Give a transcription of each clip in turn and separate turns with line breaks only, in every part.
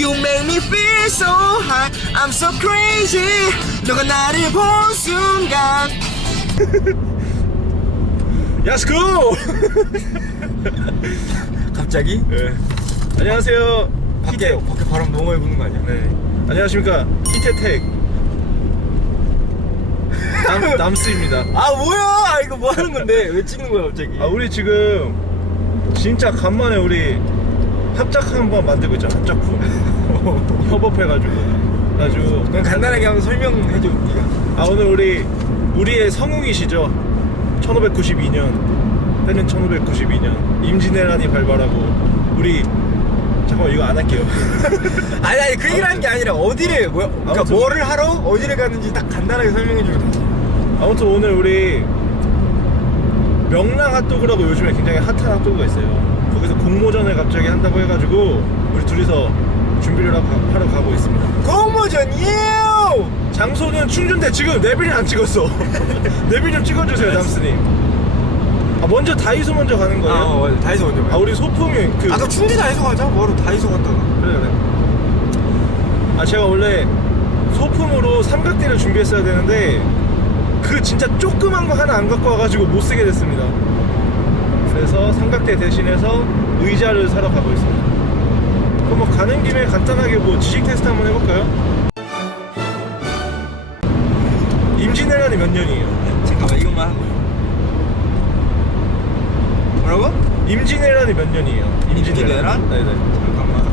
You make me feel so high I'm so crazy 너가 나를 본 순간
야스쿠!
갑자기?
네. 안녕하세요.
밖에 밖에 바람 너무 많이 부는 거 아니야?
네. 안녕하십니까. 히테텍. 남, 남스입니다.
아 뭐야 아, 이거 뭐 하는 건데 왜 찍는 거야 갑자기
아, 우리 지금 진짜 간만에 우리 합작 한번 만들고 있잖아. 합작품. 협업해가지고. 아주.
그럼 간단하게 한번 설명해줘 네가
아, 오늘 우리, 우리의 성웅이시죠. 1592년. 때는 1592년. 임진왜란이 발발하고, 우리, 잠깐만, 이거 안 할게요.
아니 아니 그 얘기를 게 아니라 어디를 뭐, 그러니까
아무튼-
뭐를 하러 어디를 가는지 딱 간단하게 설명해주면 되지
아무튼 오늘 우리 명랑 핫도그라고 요즘에 굉장히 핫한 핫도그가 있어요. 거기서 공모전을 갑자기 한다고 해가지고 우리 둘이서 준비를 하고, 하러 가고 있습니다.
공모전이에요
장소는 충준대 지금 내비를 안 찍었어. 내비 좀 찍어주세요, 남스님. 아 먼저 다이소 먼저 가는 거예요?
아 어, 다이소 먼저
아
가요
우리 소품이 그
아까 충주 다이소 가자 뭐하러 다이소 갔다가
그래 그래. 아 제가 원래 소품으로 삼각대를 준비했어야 되는데 그 진짜 조그만 거 하나 안 갖고 와가지고 못 쓰게 됐습니다. 그래서 삼각대 대신해서 의자를 사러 가고 있습니다. 그럼 뭐 가는 김에 간단하게 뭐 지식 테스트 한번 해볼까요? 임진왜란이 몇 년이에요?
잠깐만 이것만 하고 뭐라고?
임진왜란이 몇 년이에요?
임진왜란?
네네.
잠깐만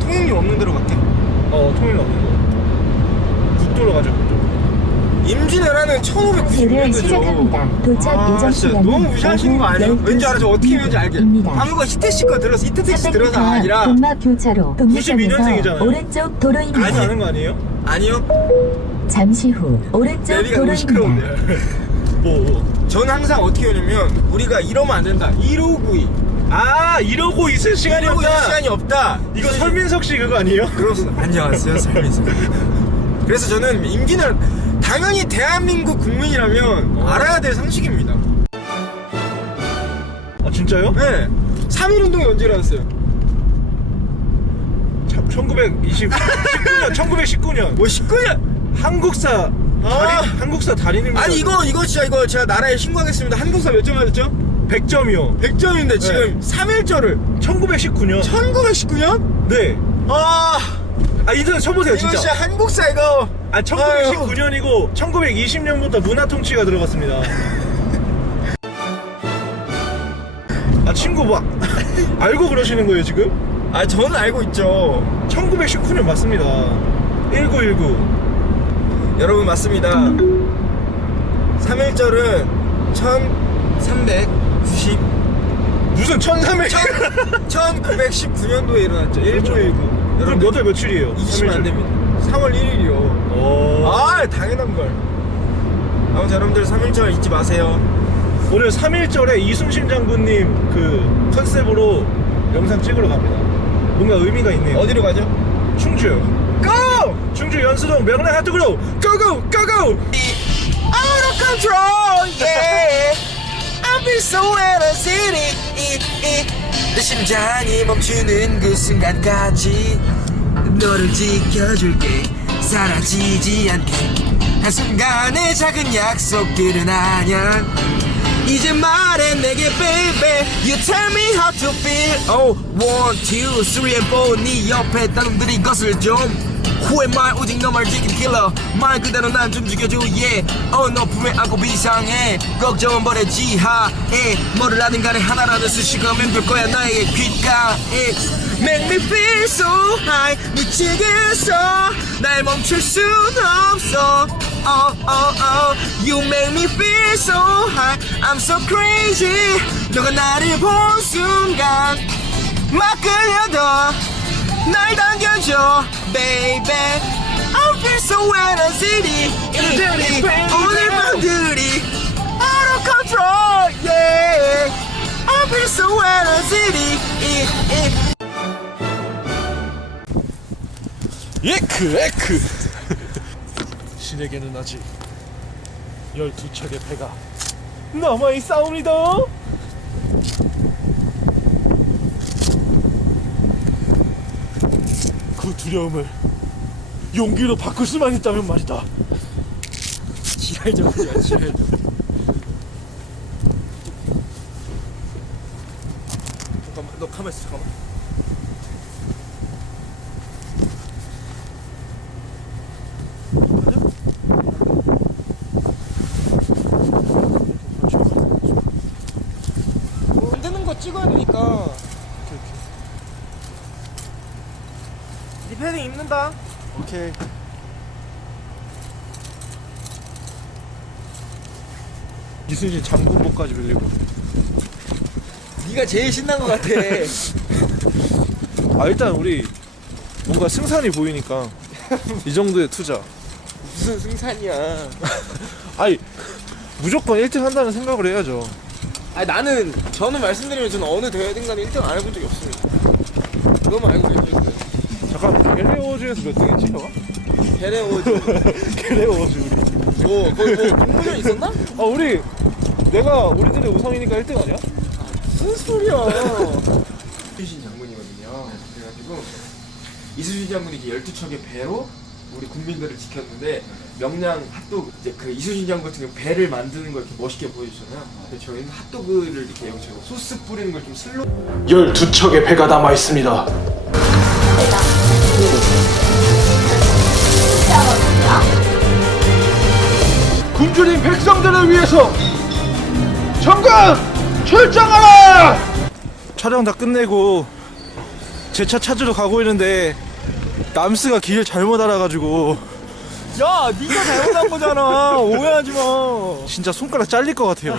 통행료 없는 데로 갈게
어 통일 없는 거. 국도로 가죠 국도.
임진왜란은
대를
1592년도죠
시작합니다. 도착
아,
예정
진짜
시간은
너무 무시하시는 거 아니에요? 왠지 알아? 저 어떻게 왠지 알게.
12분
아무거 히트씨 거 들어서 히트 택시 들어서
300m
아니라
동마 교차로
92 년생이잖아요.
동부선에서 오른쪽 도로입니다.
아니 아는 거 아니에요?
아니요.
잠시 후 오른쪽 도로입니다.
뭐, 뭐.
저는 항상 어떻게 하냐면 우리가 이러면 안 된다. 이러고
아 이러고 있을 시간이
이러고 있을
없다.
시간이 없다.
이거 설민석 씨 그거 아니에요?
그렇습니다. 안녕하세요, 설민석. 그래서 저는 임진왜란 당연히 대한민국 국민이라면 알아야 될 상식입니다.
아 진짜요?
네. 3.1 운동이 언제 일어났어요?
1920 19년 1919년
뭐 19년?
한국사
아.
달인 한국사 달인입니다.
아니 이거 이거 진짜 이거 제가 나라에 신고하겠습니다. 한국사 몇 점 맞았죠?
100점이요.
100점인데 지금 3일절을
1919년.
1919년?
네.
아
아 인터넷 쳐보세요
이거
진짜.
진짜 한국사 이거
아 1919년이고 1920년부터 문화 통치가 들어갔습니다. 아 친구 뭐 알고 그러시는 거예요 지금?
아 저는 알고 있죠
1919년 맞습니다. 1919.
여러분 맞습니다 3일절은 1390
무슨 1300?
1919년도에 일어났죠 1919
그럼 몇월 며칠이에요?
잊으시면 안 됩니다 3월 1일이요
오.
아 당연한 걸 아무튼 여러분들 3일절 잊지 마세요
오늘 3일절에 이순신 장군님 그 컨셉으로 영상 찍으러 갑니다. 뭔가 의미가 있네요.
어디로 가죠?
충주요.
고!
충주 연수동 명랑 핫도그로 고고 고고.
Out of control, yeah. I feel so a city. 내 심장이 멈추는 그 순간까지 너를 지켜줄게. 사라지지 않게. 한순간의 작은 약속들은 아냐. 이제 말해 내게 baby You tell me how to feel Oh one two three and four 네 옆에 따놈들이 것을 좀 Who am I? 오직 너말 지킨 킬러. 말 그대로 난 좀 죽여줘. yeah 어너 품에 안고 비상해. 걱정은 버려 지하에. 뭐를 하든 간에 하나라도 수식어면 될 거야 나에게 귓가에. Make me feel so high. 미치겠어 날 멈출 순 없어. Oh oh oh. You make me feel so high. I'm so crazy. 너가 나를 본 순간 막 끌려도 날 당겨줘 baby I feel so energy 오늘 밤들이 out of control yeah I feel so energy
에크 에크. 신에게는 아직 12척의 배가 남아 있사옵니다. 그 두려움을 용기로 바꿀 수만 있다면 말이다.
지랄 좀 하지 지랄 좀 잠깐만 너 가만 있어 잠깐만. 거 찍어야 되니까 니 입는다
오케이. 이순신 장군복까지 빌리고.
네가 제일 신난 것 같아
아 일단 우리 뭔가 승산이 보이니까 이 정도의 투자.
무슨 승산이야
아니 무조건 1등 한다는 생각을 해야죠.
아니 나는 저는 말씀드리면 저는 어느 대회 등간에 1등 안 해본 적이 없습니다 그거만 알고 계세요
잠깐 갤레오즈에서 몇 등했지 너가?
베레오즈
갤레오즈 우리.
뭐 거기 뭐 공모전 있었나?
아 우리 내가 우리들의 우상이니까 1등 아니야?
무슨 소리야 이수신 장군이거든요 그래가지고 이수신 장군이 이제 12척의 배로 우리 국민들을 지켰는데 명량 핫도그 이제 그 이수신 장군 같은 경우 배를 만드는 걸 이렇게 멋있게 보여주잖아요 근데 저희는 핫도그를 이렇게 여기서 소스 뿌리는 걸 좀 슬로
12척의 배가 남아 있습니다. 굶주린 백성들을 위해서 정군 출정하라! 촬영 다 끝내고 제 차 찾으러 가고 있는데 남스가 길 잘못 알아가지고
야 네가 잘못한 거잖아 오해하지 마
진짜 손가락 잘릴 것 같아요.